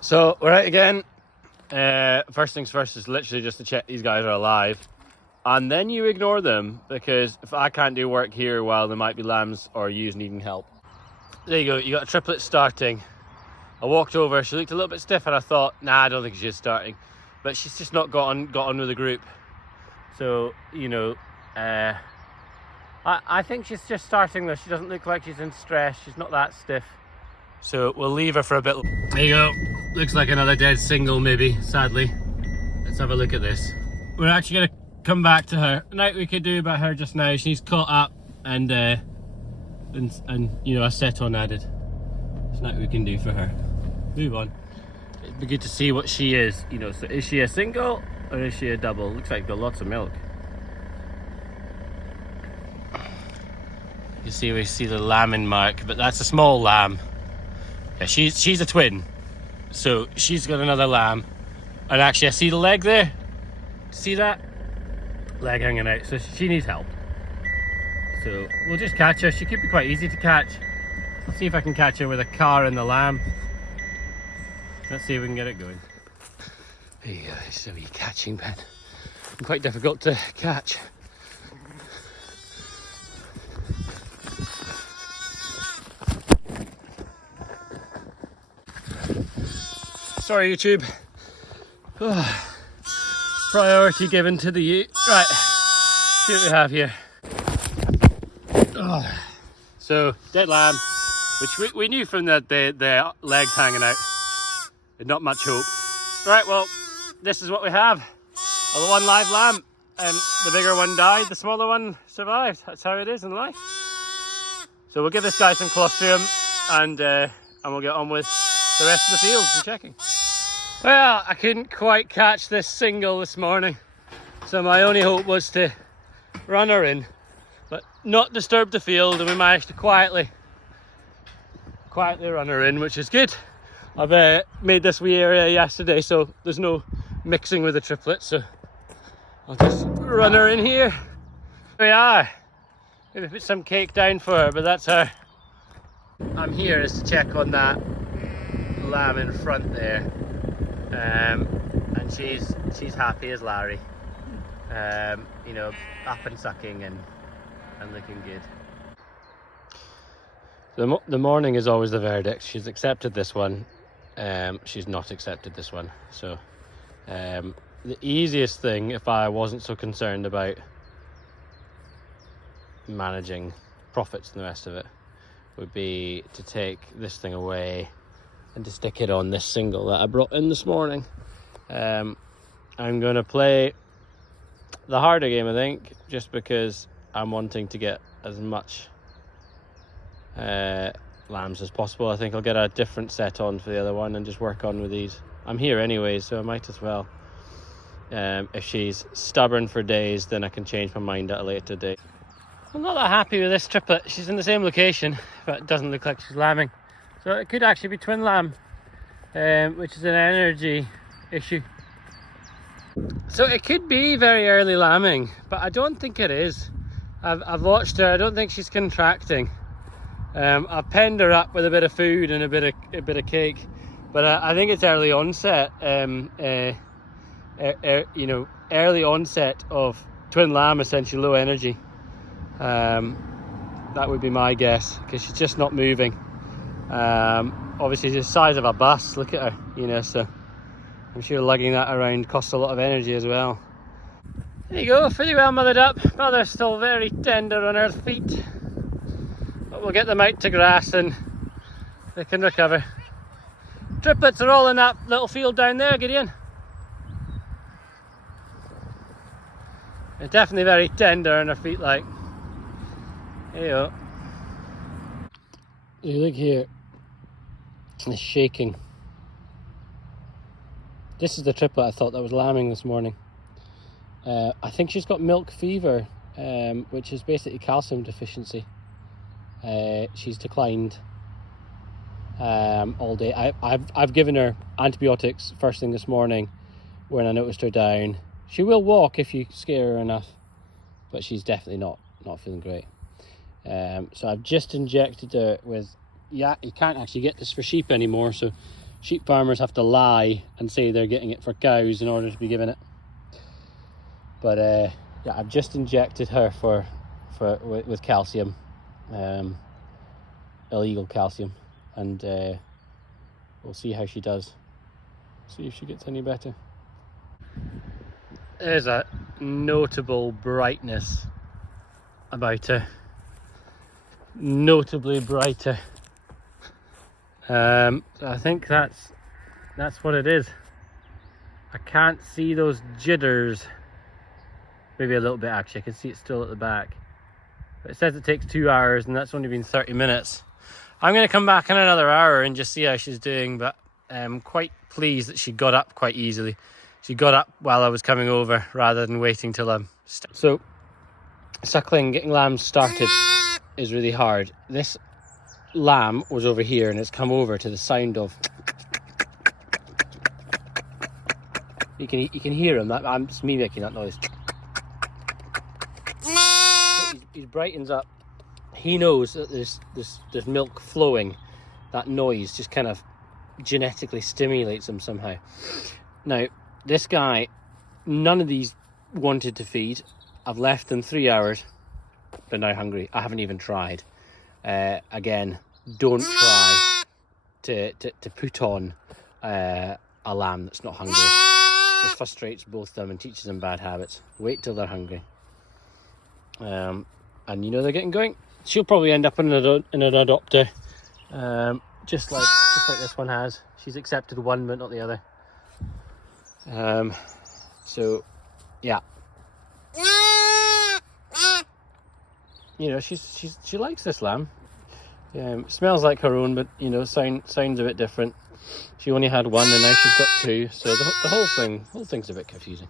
So we're out again. First things first is literally just to check these guys are alive, and then you ignore them, because if I can't do work here while there might be lambs or ewes needing help. There you go, you got a triplet starting. I walked over, she looked a little bit stiff and I thought, nah, I don't think she's starting, but she's just not got on with the group. So, you know, I think she's just starting though. She doesn't look like she's in stress, she's not that stiff. So we'll leave her for a bit. There you go. Looks like another dead single maybe, sadly. Let's have a look at this. We're actually going to come back to her. Nothing we could do about her just now. She's caught up and you know, a set on added. There's nothing we can do for her. Move on. It'd be good to see what she is, you know. So is she a single or is she a double? Looks like got lots of milk. You see, we see the lambing mark, but that's a small lamb. Yeah, she's a twin, so she's got another lamb. And actually, I see the leg there. See that? Leg hanging out, so she needs help. So we'll just catch her. She could be quite easy to catch. I'll see if I can catch her with a car and the lamb. Let's see if we can get it going. There you go, it's a wee catching pen. Quite difficult to catch. Sorry, YouTube. Oh, priority given to the ute. Right, see what we have here. Oh. So, dead lamb, which we knew from the legs hanging out. Not much hope. Right, well, this is what we have. The one live lamb, and the bigger one died, the smaller one survived. That's how it is in life. So we'll give this guy some colostrum, and we'll get on with the rest of the field and checking. Well, I couldn't quite catch this single this morning, so my only hope was to run her in, but not disturb the field, and we managed to quietly run her in, which is good. I've made this wee area yesterday, so there's no mixing with the triplets, so I'll just run her in here. Here we are. Maybe put some cake down for her, but that's her. I'm here is to check on that lamb in front there. And she's happy as Larry, you know, up and sucking and looking good. The morning is always the verdict. She's accepted this one, she's not accepted this one. So the easiest thing, if I wasn't so concerned about managing profits and the rest of it, would be to take this thing away and to stick it on this single that I brought in this morning. I'm going to play the harder game, I think, just because I'm wanting to get as much lambs as possible. I think I'll get a different set on for the other one and just work on with these. I'm here anyway, so I might as well. If she's stubborn for days, then I can change my mind at a later date. I'm not that happy with this triplet. She's in the same location, but it doesn't look like she's lambing. So it could actually be twin lamb, which is an energy issue. So it could be very early lambing, but I don't think it is. I've watched her. I don't think she's contracting. I've penned her up with a bit of food and a bit of cake, but I think it's early onset. You know, early onset of twin lamb, essentially low energy. That would be my guess, because she's just not moving. Obviously the size of a bus, look at her, you know, so I'm sure lugging that around costs a lot of energy as well. There you go, pretty well mothered up. Mother's still very tender on her feet, but we'll get them out to grass and they can recover. Triplets are all in that little field down there, Gideon. They're definitely very tender on her feet, like. There you go. You look here. It's shaking. This is the triplet I thought that was lambing this morning. I think she's got milk fever, which is basically calcium deficiency. She's declined all day. I've given her antibiotics first thing this morning when I noticed her down. She will walk if you scare her enough, but she's definitely not feeling great. So I've just injected her with, yeah, you can't actually get this for sheep anymore, so sheep farmers have to lie and say they're getting it for cows in order to be given it. But yeah, I've just injected her with calcium, illegal calcium, and we'll see how she does. See if she gets any better. There's a notable brightness about her. Notably brighter. I think that's what it is. I can't see those jitters. Maybe a little bit actually. I can see it still at the back. But it says it takes 2 hours, and that's only been 30 minutes. I'm going to come back in another hour and just see how she's doing, but I'm quite pleased that she got up quite easily. She got up while I was coming over rather than waiting till I'm... So, suckling, getting lambs started is really hard. This lamb was over here and it's come over to the sound of... You can hear him. It's me making that noise. So he brightens up. He knows that there's milk flowing. That noise just kind of genetically stimulates him somehow. Now, this guy, none of these wanted to feed. I've left them 3 hours. They're now hungry. I haven't even tried. Again, don't try to put on a lamb that's not hungry. This frustrates both of them and teaches them bad habits. Wait till they're hungry. And you know they're getting going. She'll probably end up in an adopter, just like this one has. She's accepted one but not the other. So yeah, you know, she likes this lamb. Smells like her own, but you know, sounds a bit different. She only had one and now she's got two, so the whole thing's a bit confusing.